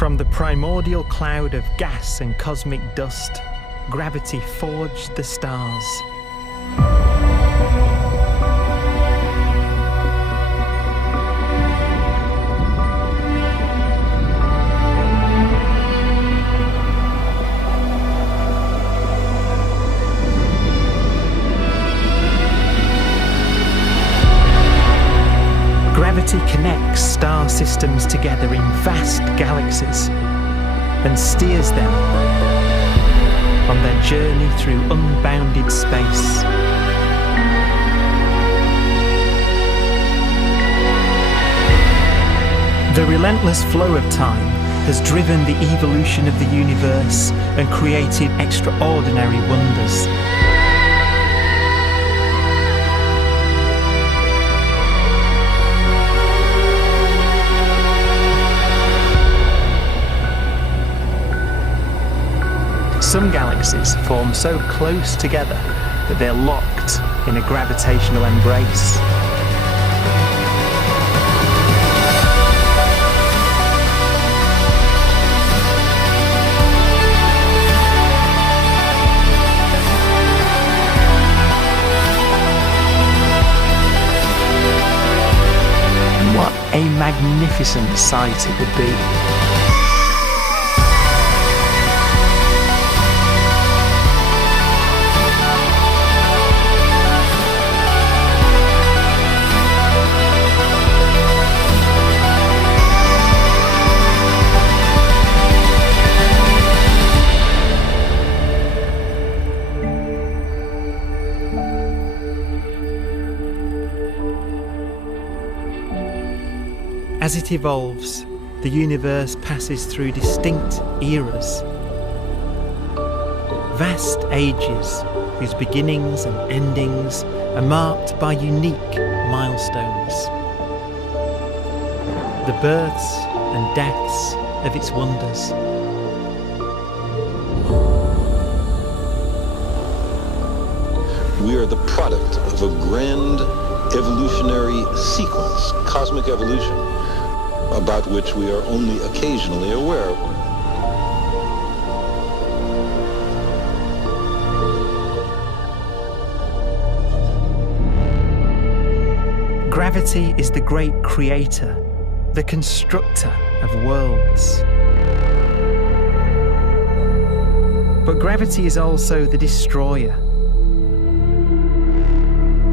From the primordial cloud of gas and cosmic dust, gravity forged the stars. Gravity connects star systems together in vast galaxies and steers them on their journey through unbounded space. The relentless flow of time has driven the evolution of the universe and created extraordinary wonders. Some galaxies form so close together that they're locked in a gravitational embrace. What a magnificent sight it would be. As it evolves, the universe passes through distinct eras. Vast ages whose beginnings and endings are marked by unique milestones. The births and deaths of its wonders. We are the product of a grand evolutionary sequence, cosmic evolution, about which we are only occasionally aware. Gravity is the great creator, the constructor of worlds. But gravity is also the destroyer,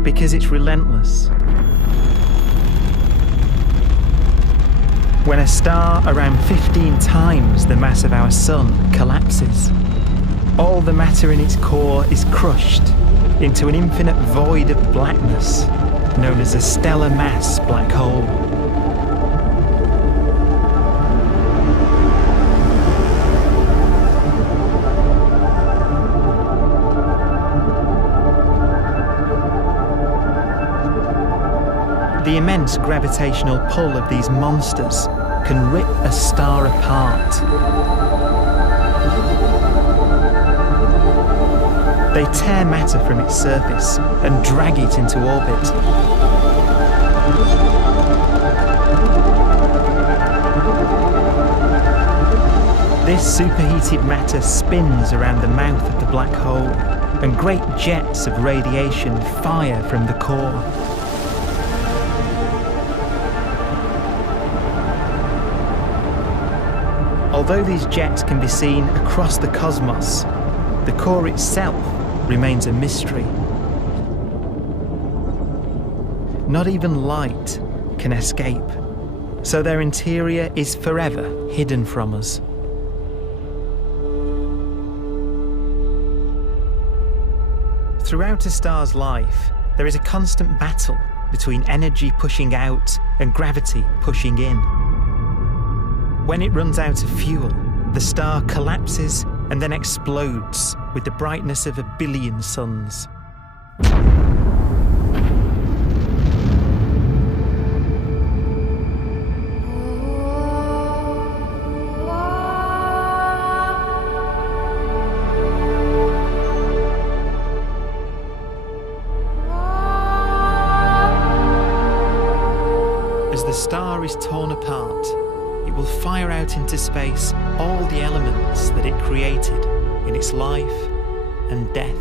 because it's relentless. When a star around 15 times the mass of our Sun collapses, all the matter in its core is crushed into an infinite void of blackness known as a stellar mass black hole. The immense gravitational pull of these monsters can rip a star apart. They tear matter from its surface and drag it into orbit. This superheated matter spins around the mouth of the black hole, and great jets of radiation fire from the core. Although these jets can be seen across the cosmos, the core itself remains a mystery. Not even light can escape, so their interior is forever hidden from us. Throughout a star's life, there is a constant battle between energy pushing out and gravity pushing in. When it runs out of fuel, the star collapses and then explodes with the brightness of 1 billion suns. As the star is torn apart it will fire out into space all the elements that it created in its life and death.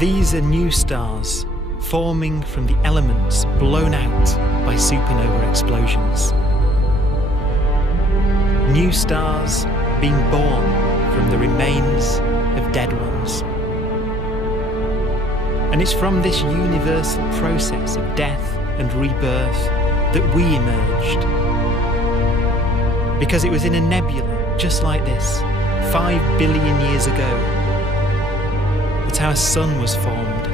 These are new stars forming from the elements blown out by supernova explosions. New stars being born from the remains of dead ones. And it's from this universal process of death and rebirth that we emerged. Because it was in a nebula just like this, 5 billion years ago, that our sun was formed.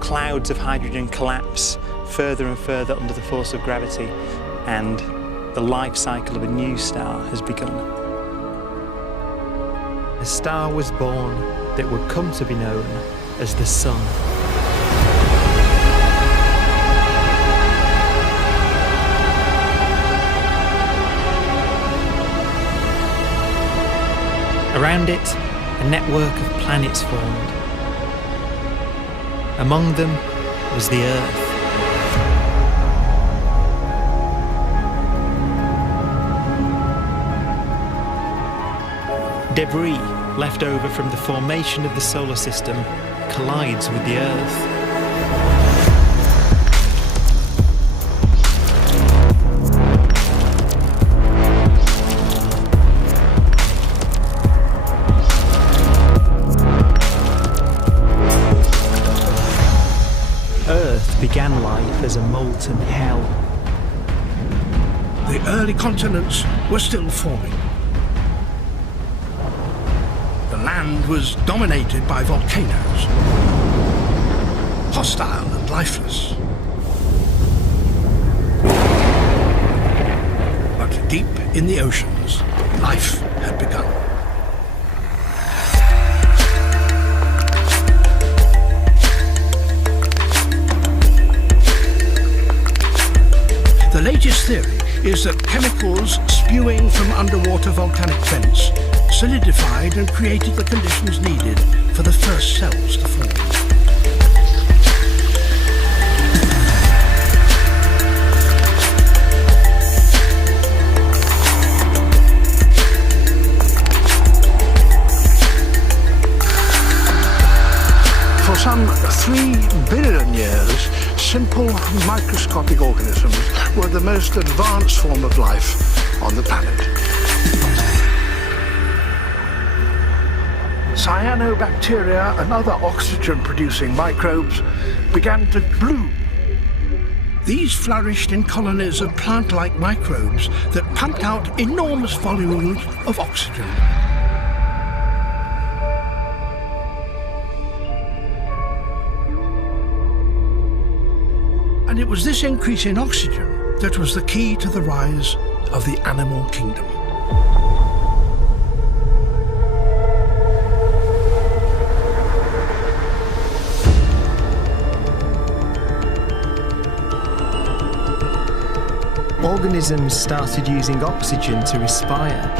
Clouds of hydrogen collapse further and further under the force of gravity, and the life cycle of a new star has begun. A star was born that would come to be known as the Sun. Around it, a network of planets formed. Among them was the Earth. Debris left over from the formation of the solar system collides with the Earth. Earth began life as a molten hell. The early continents were still forming. The land was dominated by volcanoes, hostile and lifeless. But deep in the oceans, life had begun. The latest theory is that chemicals spewing from underwater volcanic vents solidified and created the conditions needed for the first cells to form. For some 3 billion years, simple microscopic organisms were the most advanced form of life on the planet. Cyanobacteria and other oxygen-producing microbes began to bloom. These flourished in colonies of plant-like microbes that pumped out enormous volumes of oxygen. And it was this increase in oxygen that was the key to the rise of the animal kingdom. Organisms started using oxygen to respire,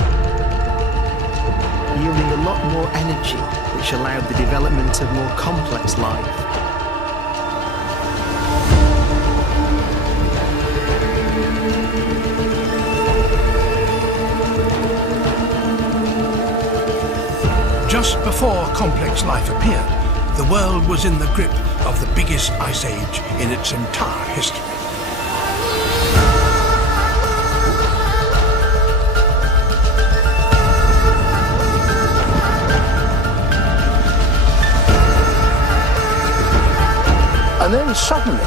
yielding a lot more energy, which allowed the development of more complex life. Just before complex life appeared, the world was in the grip of the biggest ice age in its entire history. And then suddenly,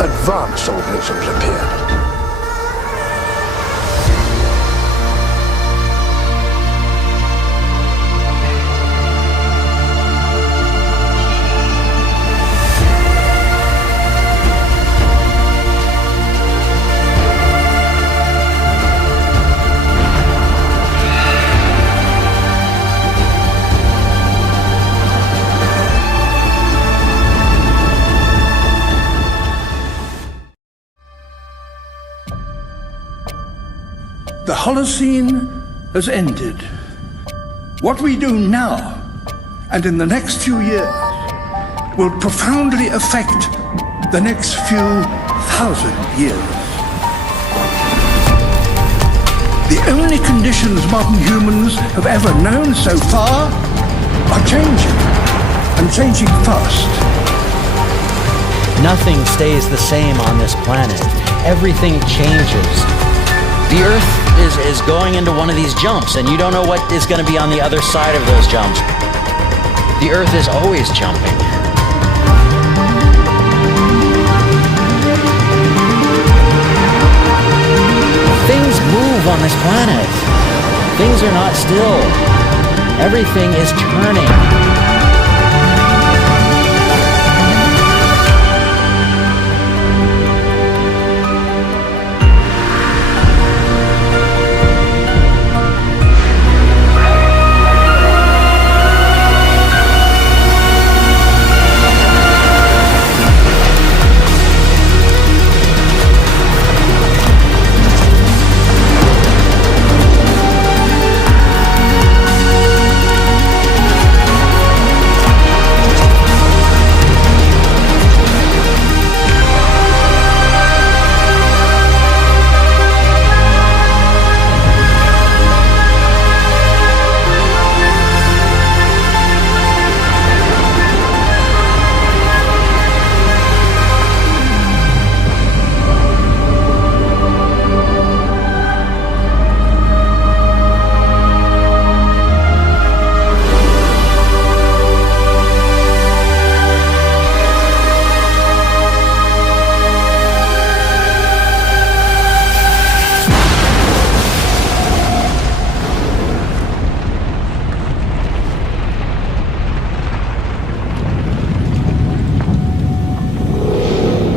advanced organisms appeared. The Holocene has ended. What we do now and in the next few years will profoundly affect the next few thousand years. The only conditions modern humans have ever known so far are changing, and changing fast. Nothing stays the same on this planet. Everything changes. The Earth is going into one of these jumps, and you don't know what is going to be on the other side of those jumps. The Earth is always jumping. Things move on this planet. Things are not still. Everything is turning.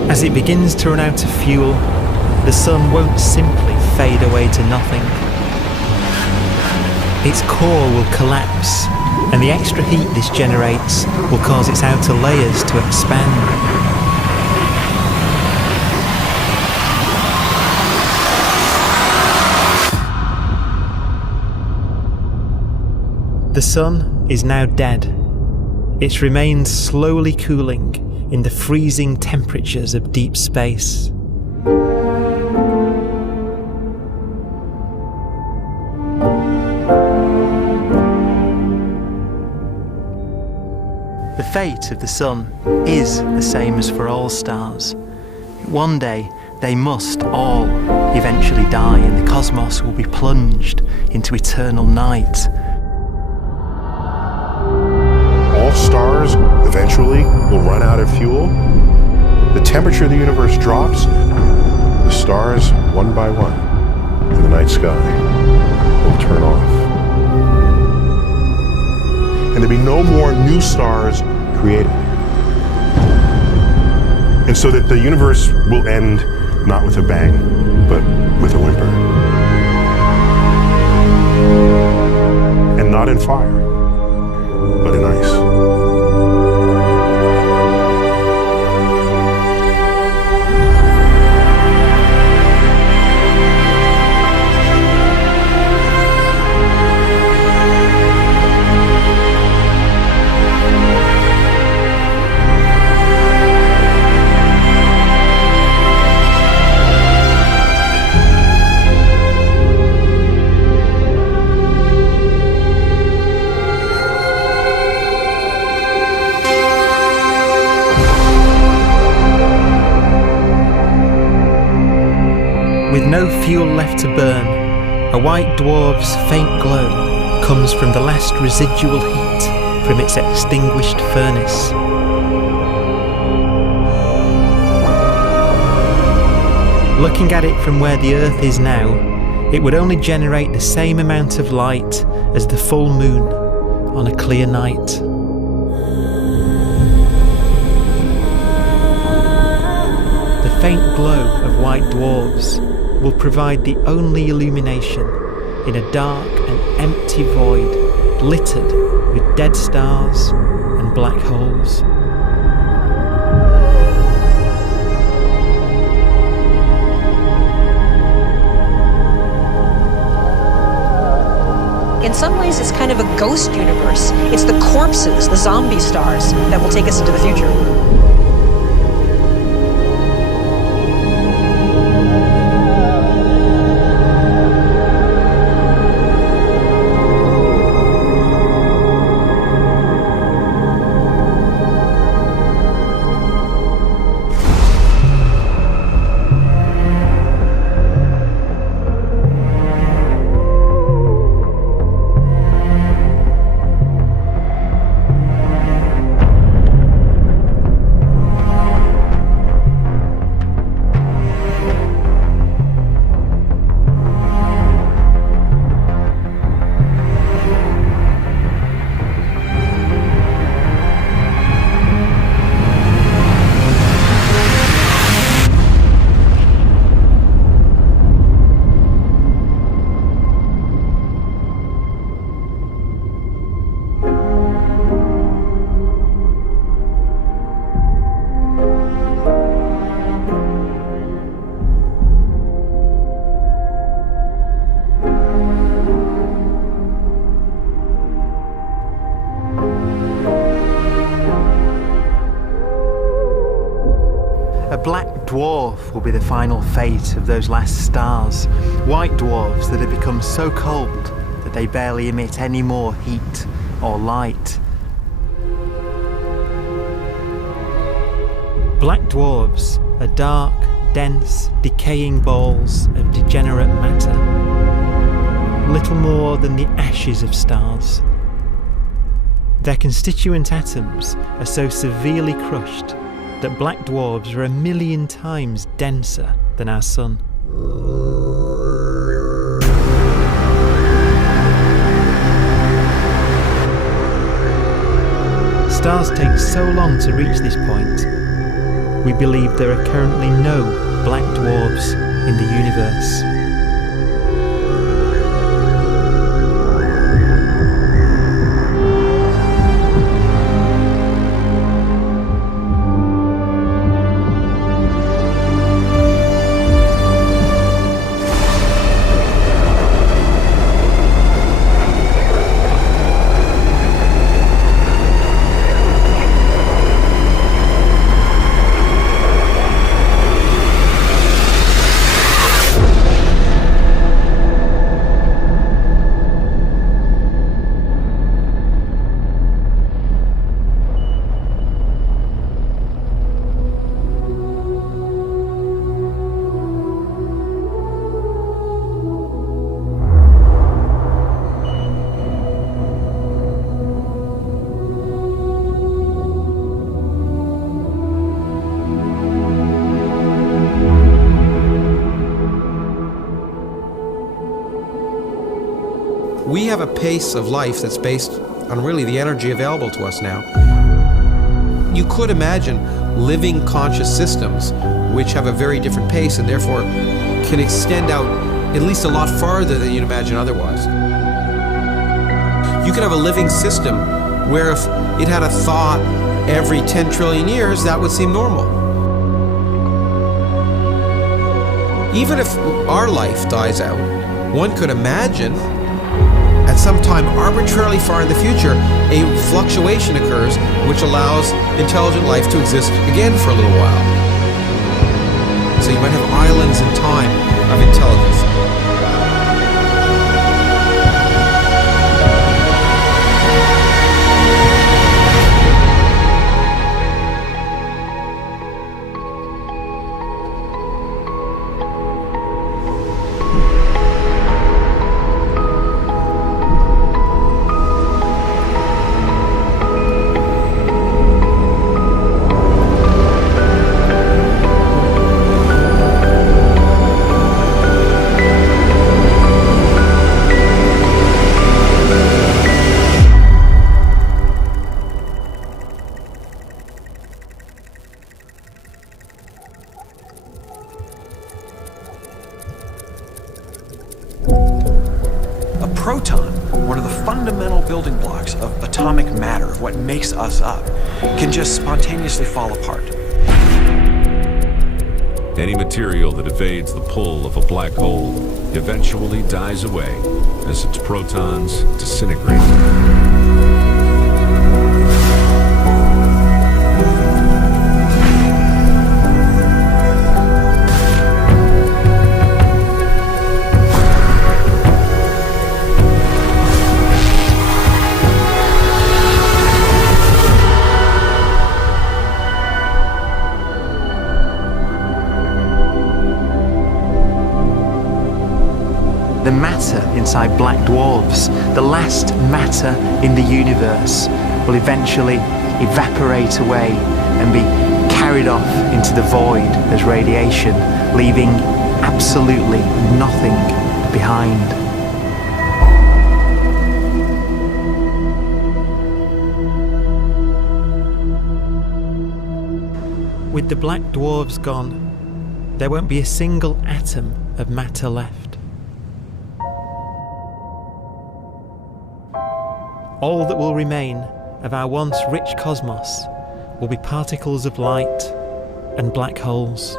As it begins to run out of fuel, the sun won't simply fade away to nothing. Its core will collapse, and the extra heat this generates will cause its outer layers to expand. The sun is now dead. Its remains slowly cooling in the freezing temperatures of deep space. The fate of the sun is the same as for all stars. One day they must all eventually die, and the cosmos will be plunged into eternal night. All stars eventually will run out of fuel. The temperature of the universe drops. The stars, one by one, in the night sky, will turn off. And there'll be no more new stars created. And so that the universe will end not with a bang, but with a whimper. And not in fire, but in ice. With no fuel left to burn, a white dwarf's faint glow comes from the last residual heat from its extinguished furnace. Looking at it from where the Earth is now, it would only generate the same amount of light as the full moon on a clear night. The faint glow of white dwarfs will provide the only illumination in a dark and empty void littered with dead stars and black holes. In some ways, it's kind of a ghost universe. It's the corpses, the zombie stars, that will take us into the future. A black dwarf will be the final fate of those last stars. White dwarfs that have become so cold that they barely emit any more heat or light. Black dwarfs are dark, dense, decaying balls of degenerate matter. Little more than the ashes of stars. Their constituent atoms are so severely crushed that black dwarfs are 1,000,000 times denser than our sun. Stars take so long to reach this point, we believe there are currently no black dwarfs in the universe. We have a pace of life that's based on really the energy available to us now. You could imagine living conscious systems which have a very different pace and therefore can extend out at least a lot farther than you'd imagine otherwise. You could have a living system where if it had a thought every 10 trillion years, that would seem normal. Even if our life dies out, one could imagine at some time arbitrarily far in the future, a fluctuation occurs which allows intelligent life to exist again for a little while. So you might have islands in time of intelligence. Proton, one of the fundamental building blocks of atomic matter, of what makes us up, can just spontaneously fall apart. Any material that evades the pull of a black hole eventually dies away as its protons disintegrate. The matter inside black dwarfs, the last matter in the universe, will eventually evaporate away and be carried off into the void as radiation, leaving absolutely nothing behind. With the black dwarfs gone, there won't be a single atom of matter left. All that will remain of our once rich cosmos will be particles of light and black holes.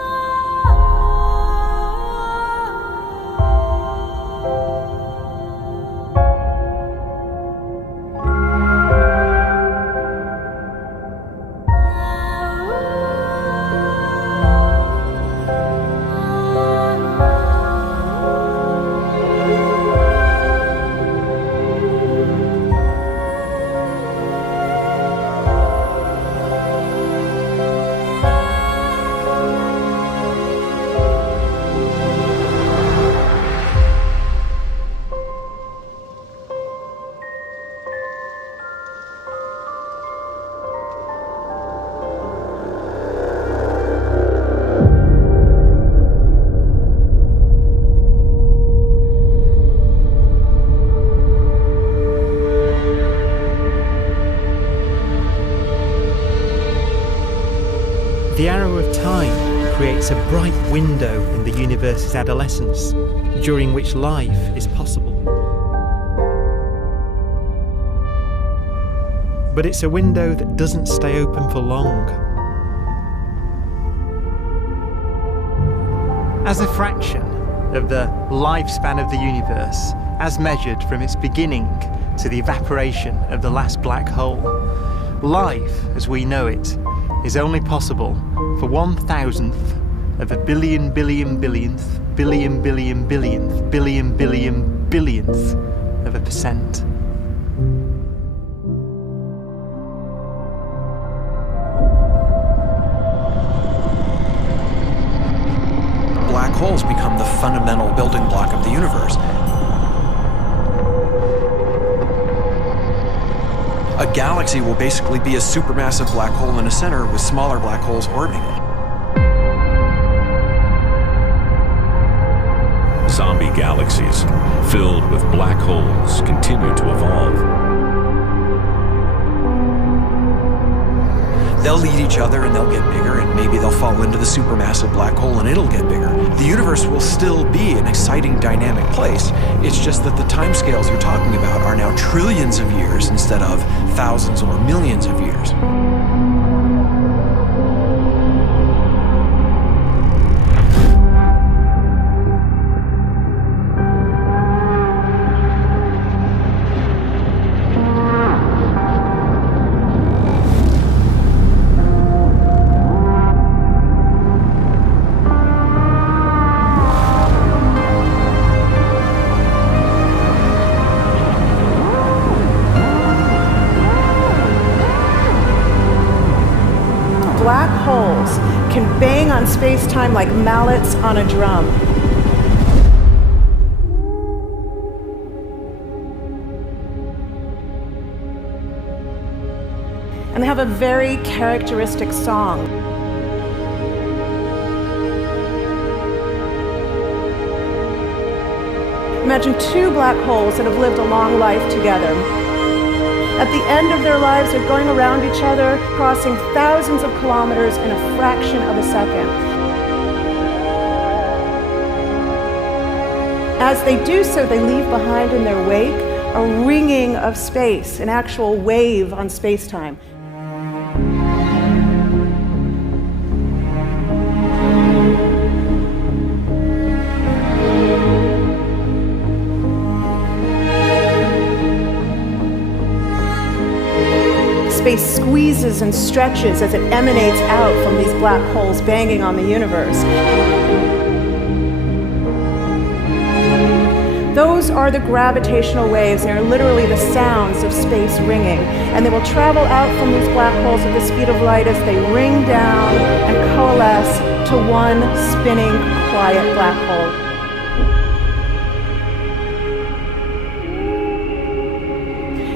The arrow of time creates a bright window in the universe's adolescence, during which life is possible. But it's a window that doesn't stay open for long. As a fraction of the lifespan of the universe, as measured from its beginning to the evaporation of the last black hole, life, as we know it, is only possible for 1,000th of a billion billion billionth billion billion billionth billion billion billionth of a percent. Black holes become the fundamental building block of the universe. A galaxy will basically be a supermassive black hole in a center with smaller black holes orbiting it. Zombie galaxies filled with black holes continue to evolve. They'll eat each other and they'll get bigger, and maybe they'll fall into the supermassive black hole and it'll get bigger. The universe will still be an exciting, dynamic place. It's just that the timescales you're talking about are now trillions of years instead of thousands or millions of years. Black holes can bang on space-time like mallets on a drum. And they have a very characteristic song. Imagine two black holes that have lived a long life together. At the end of their lives, they're going around each other, crossing thousands of kilometers in a fraction of a second. As they do so, they leave behind in their wake a ringing of space, an actual wave on space-time. Space squeezes and stretches as it emanates out from these black holes banging on the universe. Those are the gravitational waves. They are literally the sounds of space ringing. And they will travel out from these black holes at the speed of light as they ring down and coalesce to one spinning, quiet black hole.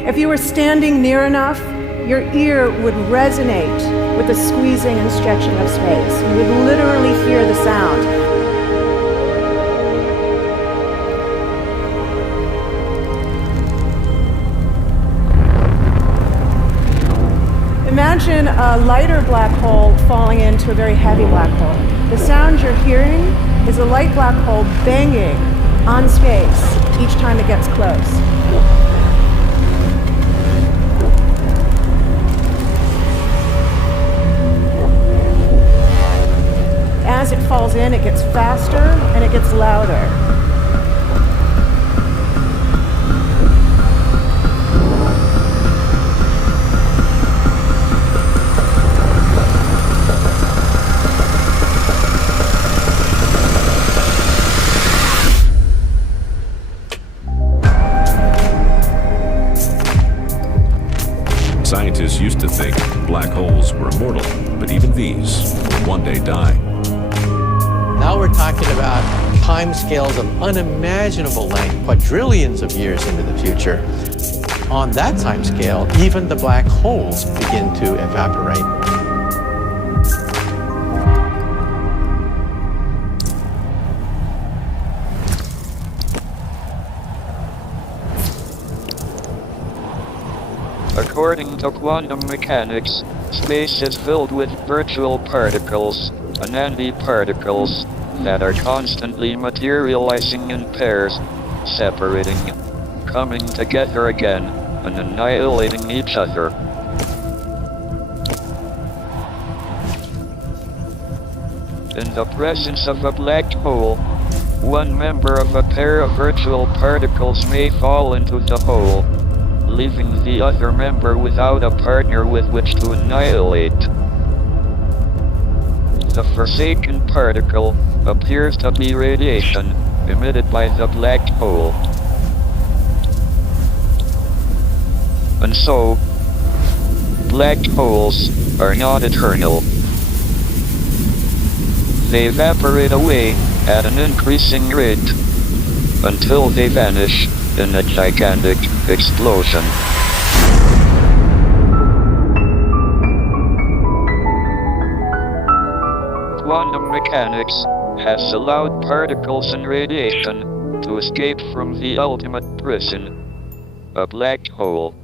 If you were standing near enough, your ear would resonate with the squeezing and stretching of space. You would literally hear the sound. Imagine a lighter black hole falling into a very heavy black hole. The sound you're hearing is a light black hole banging on space each time it gets close. As it falls in, it gets faster and it gets louder. Scientists used to think black holes were immortal, but even these will one day die. Now we're talking about timescales of unimaginable length, quadrillions of years into the future. On that timescale, even the black holes begin to evaporate. According to quantum mechanics, space is filled with virtual particles, antiparticles, that are constantly materializing in pairs, separating, coming together again, and annihilating each other. In the presence of a black hole, one member of a pair of virtual particles may fall into the hole, leaving the other member without a partner with which to annihilate. The forsaken particle appears to be radiation emitted by the black hole. And so, black holes are not eternal. They evaporate away at an increasing rate until they vanish in a gigantic explosion. Quantum mechanics has allowed particles and radiation to escape from the ultimate prison, a black hole.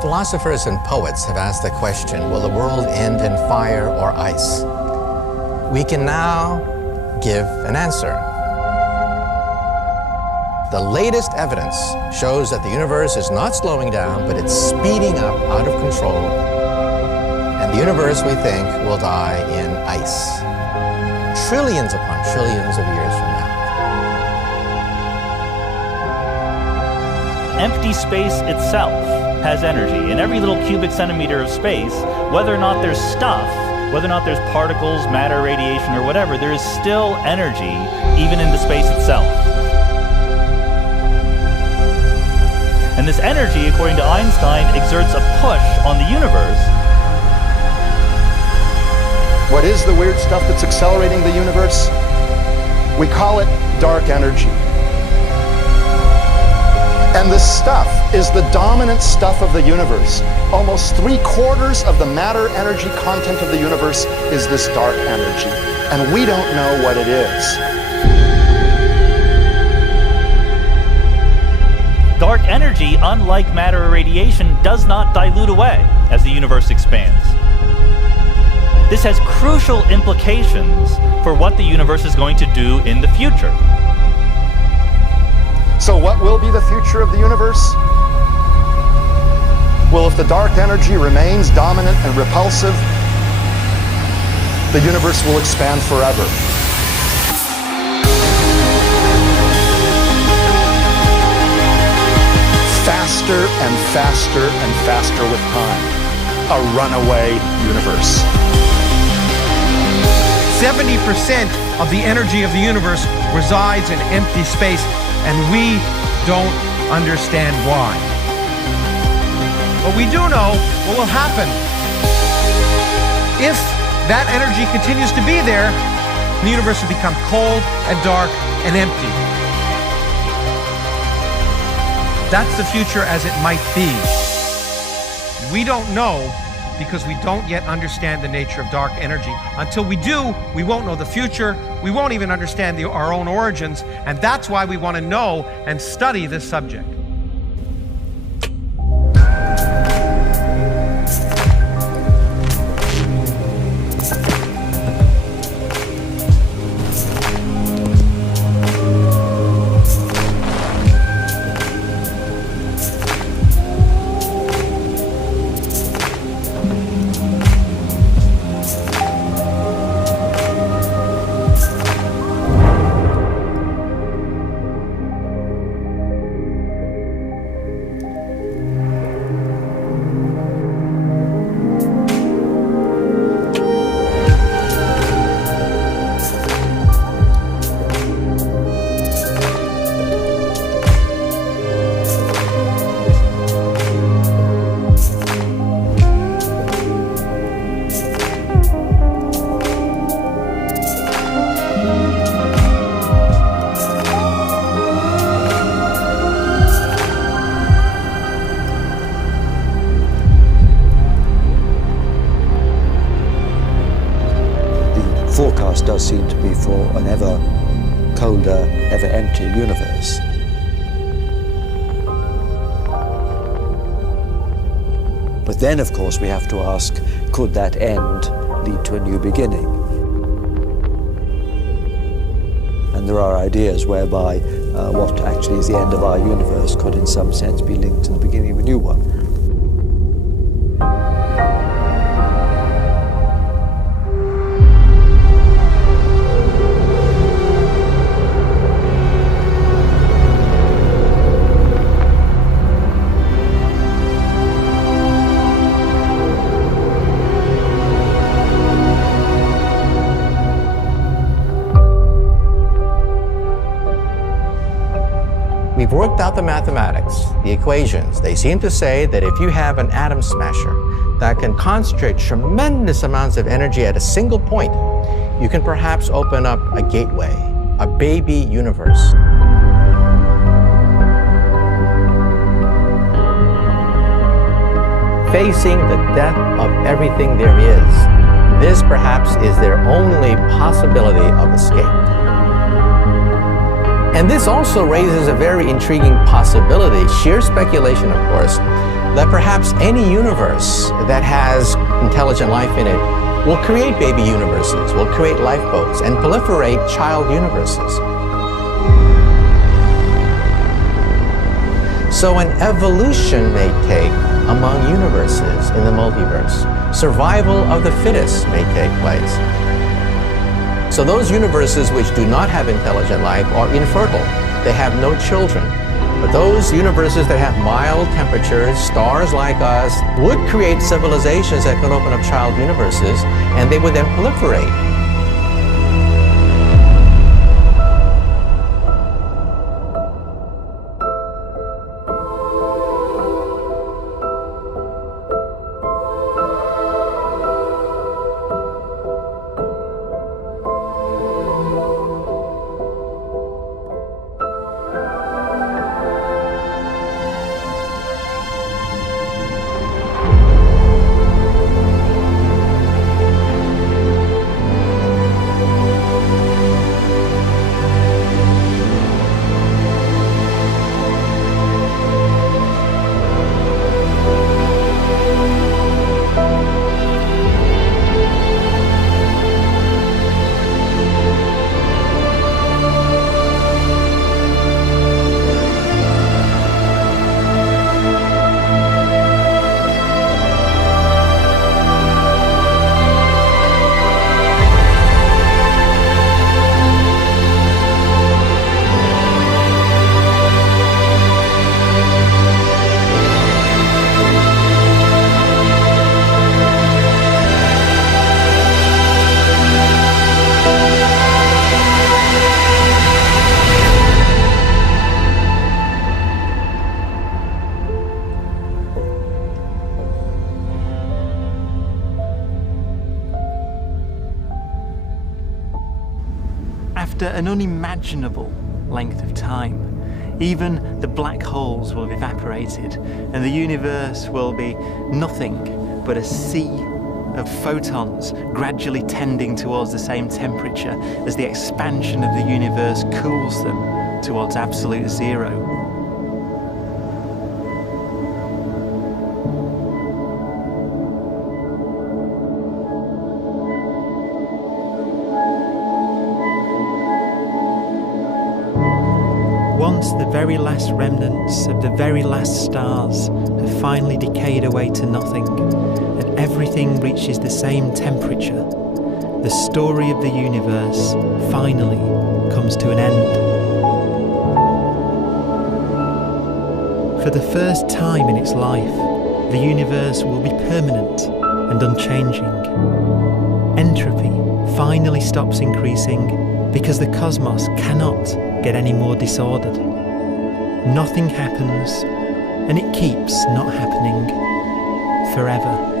Philosophers and poets have asked the question, will the world end in fire or ice? We can now give an answer. The latest evidence shows that the universe is not slowing down, but it's speeding up out of control. And the universe, we think, will die in ice. Trillions upon trillions of years from now. Empty space itself has energy. In every little cubic centimeter of space, whether or not there's stuff whether or not there's particles, matter, radiation, or whatever, there is still energy, even in the space itself. And this energy, according to Einstein, exerts a push on the universe. What is the weird stuff that's accelerating the universe? We call it dark energy. And this stuff is the dominant stuff of the universe. Almost 3/4 of the matter-energy content of the universe is this dark energy. And we don't know what it is. Dark energy, unlike matter or radiation, does not dilute away as the universe expands. This has crucial implications for what the universe is going to do in the future. So what will be the future of the universe? Well, if the dark energy remains dominant and repulsive, the universe will expand forever. Faster and faster and faster with time. A runaway universe. 70% of the energy of the universe resides in empty space, and we don't understand why. But we do know what will happen. If that energy continues to be there, the universe will become cold and dark and empty. That's the future as it might be. We don't know because we don't yet understand the nature of dark energy. Until we do, we won't know the future. We won't even understand our own origins, and that's why we want to know and study this subject. Forecast does seem to be for an ever colder, ever emptier universe. But then, of course, we have to ask, could that end lead to a new beginning? And there are ideas whereby what actually is the end of our universe could in some sense be linked to the beginning of a new one. We've worked out the mathematics, the equations. They seem to say that if you have an atom smasher that can concentrate tremendous amounts of energy at a single point, you can perhaps open up a gateway, a baby universe. Facing the death of everything there is, this perhaps is their only possibility of escape. And this also raises a very intriguing possibility, sheer speculation of course, that perhaps any universe that has intelligent life in it will create baby universes, will create lifeboats, and proliferate child universes. So an evolution may take among universes in the multiverse. Survival of the fittest may take place. So those universes which do not have intelligent life are infertile. They have no children. But those universes that have mild temperatures, stars like us, would create civilizations that could open up child universes, and they would then proliferate. After an unimaginable length of time, even the black holes will have evaporated, and the universe will be nothing but a sea of photons gradually tending towards the same temperature as the expansion of the universe cools them towards absolute zero. Once the very last remnants of the very last stars have finally decayed away to nothing, and everything reaches the same temperature, the story of the universe finally comes to an end. For the first time in its life, the universe will be permanent and unchanging. Entropy finally stops increasing because the cosmos cannot get any more disordered. Nothing happens, and it keeps not happening forever.